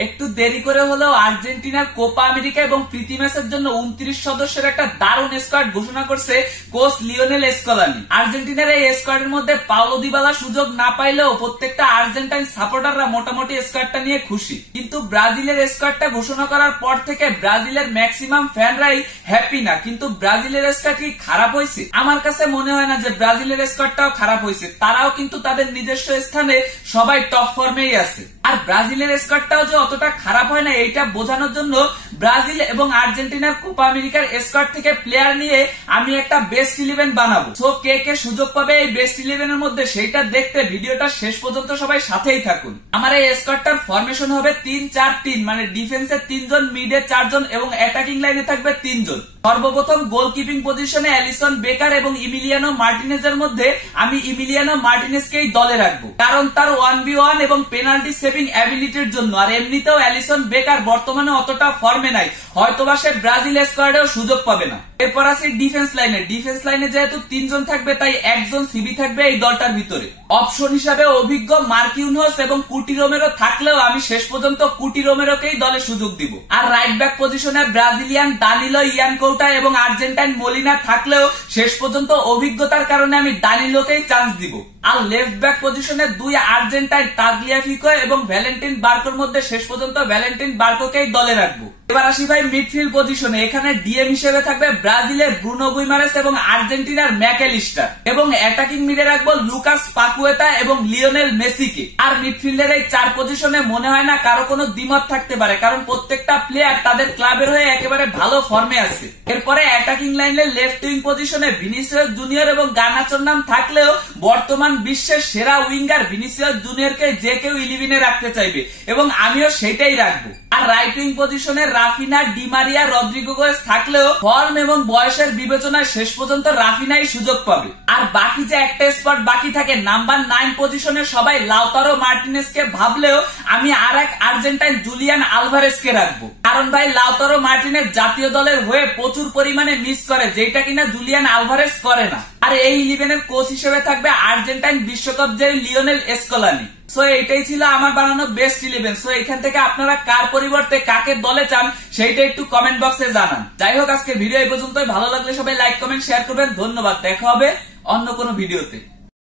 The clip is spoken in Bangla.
একটু দেরি করে হলেও আর্জেন্টিনার কোপা আমেরিকা এবং প্রীতি ম্যাচের জন্য 29 সদস্যের একটা দারুণ স্কোয়াড ঘোষণা করছে কোচ লিওনেল স্কলানি। আর্জেন্টিনার এই স্কোয়াডের মধ্যে পাওলো দিবালা সুযোগ না পাইলেও প্রত্যেকটা আর্জেন্টাইন সাপোর্টাররা মোটামুটি স্কোয়াডটা নিয়ে খুশি। কিন্তু ব্রাজিলের স্কোয়াডটা ঘোষণা করার পর থেকে ব্রাজিলের ম্যাক্সিমাম ফ্যানরাই হ্যাপি না। কিন্তু ব্রাজিলের স্কোয়াড কি খারাপ হয়েছে? আমার কাছে মনে হয় না যে ব্রাজিলের স্কোয়াডটাও খারাপ হয়েছে। তারাও কিন্তু তাদের নিজস্ব স্থানে সবাই টপ ফর্মেই আছে। আর ব্রাজিলের স্কোয়াডটাও যে অতটা খারাপ হয় না এইটা বোঝানোর জন্য ব্রাজিল এবং আর্জেন্টিনার কোপা আমেরিকার স্কোয়াড থেকে প্লেয়ার নিয়ে আমি একটা বেস্ট 11 বানাবো। সো কে কে সুযোগ পাবে এই বেস্ট 11 এর মধ্যে সেইটা দেখতে ভিডিওটা শেষ পর্যন্ত সবাই সাথেই থাকুন। আমার এই স্কোয়াডটার ফরমেশন হবে 3-4-3, মানে ডিফেন্সে 3 জন, মিডে 4 জন এবং অ্যাটাকিং লাইনে থাকবে 3 জন। সর্বপ্রথম গোলকিপিং পজিশনে অ্যালিসন বেকার এবং ইমিলিয়ানো মার্টিনেজের মধ্যে আমি ইমিলিয়ানো মার্টিনেজকেই দলে রাখবো, কারণ তার 1v1 এবং পেনাল্টি সেভিং অ্যাবিলিটির জন্য। আর এমনিতেও অ্যালিসন বেকার বর্তমানে অতটা ফর্মে নাই, হয়তোবা সে ব্রাজিল স্কোয়াডেও সুযোগ পাবে না। এরপর আসি ডিফেন্স লাইনে। ডিফেন্স লাইনে যেহেতু 3 জন থাকবে তাই একজন সিবি থাকবে এই দলটার ভিতরে। অপশন হিসাবে অভিজ্ঞ মার্কিউনহস এবং কুটি রোমেরো থাকলেও আমি শেষ পর্যন্ত কুটি রোমেরোকেই দলে সুযোগ দিব। আর রাইট ব্যাক পজিশনে ব্রাজিলিয়ান দানিলো ইয়ানকোউটা এবং আর্জেন্টাইন মলিনা থাকলেও শেষ পর্যন্ত অভিজ্ঞতার কারণে আমি দানিলোকেই চান্স দিব। আর লেফট ব্যাক পজিশনে 2 আর্জেন্টাইন তাগলিয়াফিকো এবং ভ্যালেন্টিন বার্কোর মধ্যে শেষ পর্যন্ত ভ্যালেন্টিন বার্কোকেই দলে রাখবো। এবার আসি ভাই মিডফিল্ড পজিশনে। এখানে ডিএম হিসেবে থাকবে ব্রাজিলের ব্রুনো গুইমারেস এবং আর্জেন্টিনার ম্যাকঅ্যালিস্টার, এবং অ্যাটাকিং মিডে রাখবো লুকাস পাকুয়েতা এবং লিওনেল মেসিকে। আর মিডফিল্ডের এই 4 পজিশনে মনে হয় না কারো কোনো দ্বিমত থাকতে পারে, কারণ প্রত্যেকটা প্লেয়ার তাদের ক্লাবের হয়ে একেবারে ভালো ফর্মে আছে। এরপরে অ্যাটাকিং লাইনের লেফট উইং পজিশনে ভিনিসিয়াস জুনিয়র এবং গার্নাচোর নাম থাকলেও বর্তমান বিশ্বের সেরা উইঙ্গার ভিনিসিয়াস জুনিয়রকে যে কেউ 11-এ রাখতে চাইবে এবং আমিও সেটাই রাখবো। আর রাইট উইং পজিশনে রাফিনা, ডিমারিয়া, রদ্রিগো গোয়েস থাকলেও ফর্ম এবং বয়সের বিবেচনায় শেষ পর্যন্ত রাফিনাই সুযোগ পাবে। আর বাকি যে একটা স্পট বাকি থাকে নাম্বার 9 পজিশনে সবাই লাউতারো মার্টিনেজকে ভাবলেও আমি আর এক আর্জেন্টাইন জুলিয়ান আলভারেজকে রাখবো, কারণ ভাই লাউতারো মার্টিনেজ জাতীয় দলের হয়ে প্রচুর পরিমাণে মিস করে, যেটা কিনা জুলিয়ান আলভারেজ করে না। আর এই 11-এর কোচ হিসেবে থাকবে আর্জেন্টাইন বিশ্বকাপ জয়ী লিওনেল স্কলানি। সো এইটাই ছিল আমার বানানো বেস্ট 11। সো এখান থেকে আপনারা কার পরিবর্তে কাকে দলে চান সেইটা একটু কমেন্ট বক্সে জানান। যাই হোক, আজকে ভিডিও এই পর্যন্তই। ভালো লাগলে সবাই লাইক, কমেন্ট, শেয়ার করবেন। ধন্যবাদ। দেখা হবে অন্য কোনো ভিডিওতে।